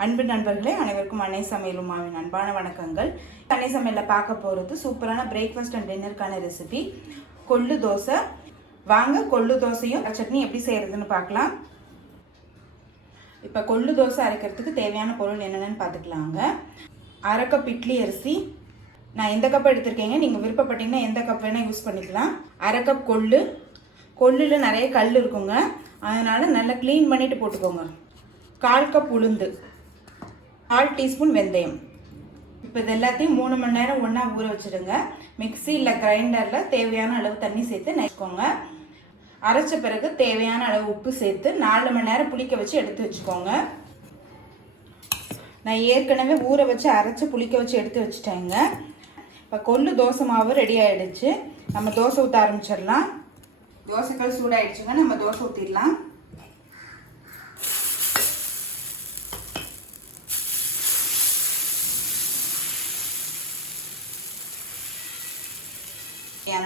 அன்பு நண்பர்களே, அனைவருக்கும் அன்னை சமையல் உமாவின் அன்பான வணக்கங்கள். அன்னை சமையலில் பார்க்க போகிறது சூப்பரான பிரேக்ஃபாஸ்ட் அண்ட் டின்னருக்கான ரெசிபி கொள்ளு தோசை. வாங்க கொள்ளு தோசையும் சட்னி எப்படி செய்கிறதுன்னு பார்க்கலாம். இப்போ கொள்ளு தோசை அரைக்கிறதுக்கு தேவையான பொருள் என்னென்னு பார்த்துக்கலாங்க. 1/2 கப் இட்லி அரிசி, நான் எந்த கப் எடுத்திருக்கேங்க, நீங்கள் விருப்பப்பட்டீங்கன்னா எந்த கப் வேணால் யூஸ் பண்ணிக்கலாம். 1/2 கப் கொள்ளில் நிறைய கல் இருக்குங்க, அதனால் நல்லா க்ளீன் பண்ணிவிட்டு போட்டுக்கோங்க. 1/4 கப் உளுந்து, 1/4 டீஸ்பூன் வெந்தயம். இப்போ இது எல்லாத்தையும் 3 மணி நேரம் ஒன்றா ஊற வச்சுடுங்க. மிக்ஸி இல்லை கிரைண்டரில் தேவையான அளவு தண்ணி சேர்த்து நைக்கோங்க. அரைச்ச பிறகு தேவையான அளவு உப்பு சேர்த்து 4 மணி நேரம் புளிக்க வச்சு எடுத்து வச்சுக்கோங்க. நான் ஏற்கனவே ஊற வச்சு அரைச்சி புளிக்க வச்சு எடுத்து வச்சுட்டேங்க. இப்போ கொள்ளு தோசை மாவு ரெடி ஆகிடுச்சு. நம்ம தோசை ஊற்ற ஆரம்பிச்சிடலாம். தோசைக்கல் சூடாகிடுச்சுங்க, நம்ம தோசை ஊற்றிடலாம்.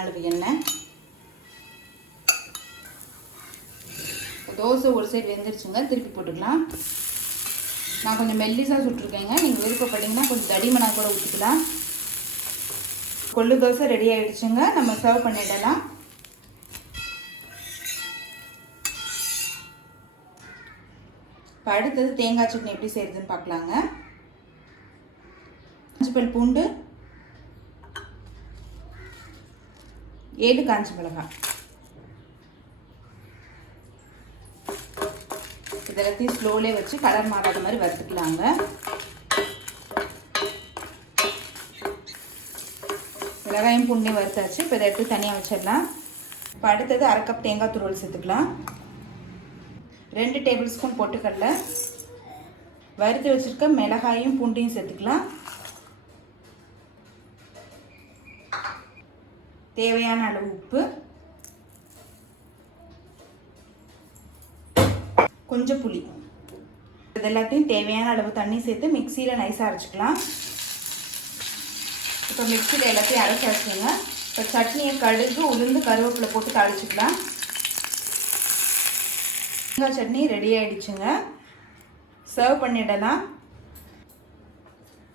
அளவு எண்ணெய். தோசை ஒரு சைடு வெந்துருச்சுங்க, திருப்பி போட்டுக்கலாம். நான் கொஞ்சம் மெல்லிசாக சுட்டுருக்கேங்க, நீங்கள் விருப்பப்பட்டீங்கன்னா கொஞ்சம் தடிமனாக கூட ஊற்றிக்கலாம். கொள்ளு தோசை ரெடி ஆகிடுச்சுங்க, நம்ம சர்வ் பண்ணிடலாம். இப்போ அடுத்தது தேங்காய் சட்னி எப்படி செய்யறதுன்னு பார்க்கலாங்க. 5 பல் பூண்டு, 7 காஞ்ச மிளகாய், இதெல்லாத்தையும் ஸ்லோலே வச்சு கலர் மாறாத மாதிரி வறுத்துக்கலாங்க. மிளகாயும் பூண்டையும் வறுத்தாச்சு. இப்போ இதை எடுத்து தனியாக வச்சிடலாம். இப்போ அடுத்தது 1/2 கப் தேங்காய் துருவல் சேர்த்துக்கலாம். 2 டேபிள் ஸ்பூன் பொட்டுக்கடலை, வறுத்து வச்சுருக்க மிளகாயும் பூண்டையும் சேர்த்துக்கலாம். தேவையான அளவு உப்பு, கொஞ்சம் புளி, இது எல்லாத்தையும் தேவையான அளவு தண்ணி சேர்த்து மிக்சியில் நைஸாக அரைச்சிக்கலாம். இப்போ மிக்சியில் எல்லாத்தையும் அரைச்சி வச்சுங்க. இப்போ சட்னியை கடுகு, உளுந்து, கருவேப்பிலை போட்டு தாளிச்சிக்கலாம். தேங்காய் சட்னி ரெடி ஆகிடுச்சுங்க, சர்வ் பண்ணிடலாம்.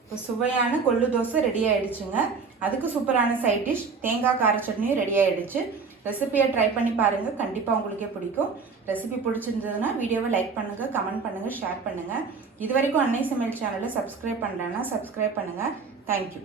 இப்போ சுவையான கொள்ளு தோசை ரெடி ஆகிடுச்சுங்க. அதுக்கு சூப்பரான சைட் டிஷ் தேங்காய் கார சட்னியும் ரெடி ஆகிடுச்சு. ரெசிபியை ட்ரை பண்ணி பாருங்கள், கண்டிப்பாக உங்களுக்கே பிடிக்கும். ரெசிபி பிடிச்சிருந்ததுன்னா வீடியோவை லைக் பண்ணுங்கள், கமெண்ட் பண்ணுங்கள், ஷேர் பண்ணுங்கள். இது வரைக்கும் அன்னை சமையல் சேனலை சப்ஸ்கிரைப் பண்ணலன்னா சப்ஸ்கிரைப் பண்ணுங்கள். தேங்க்யூ.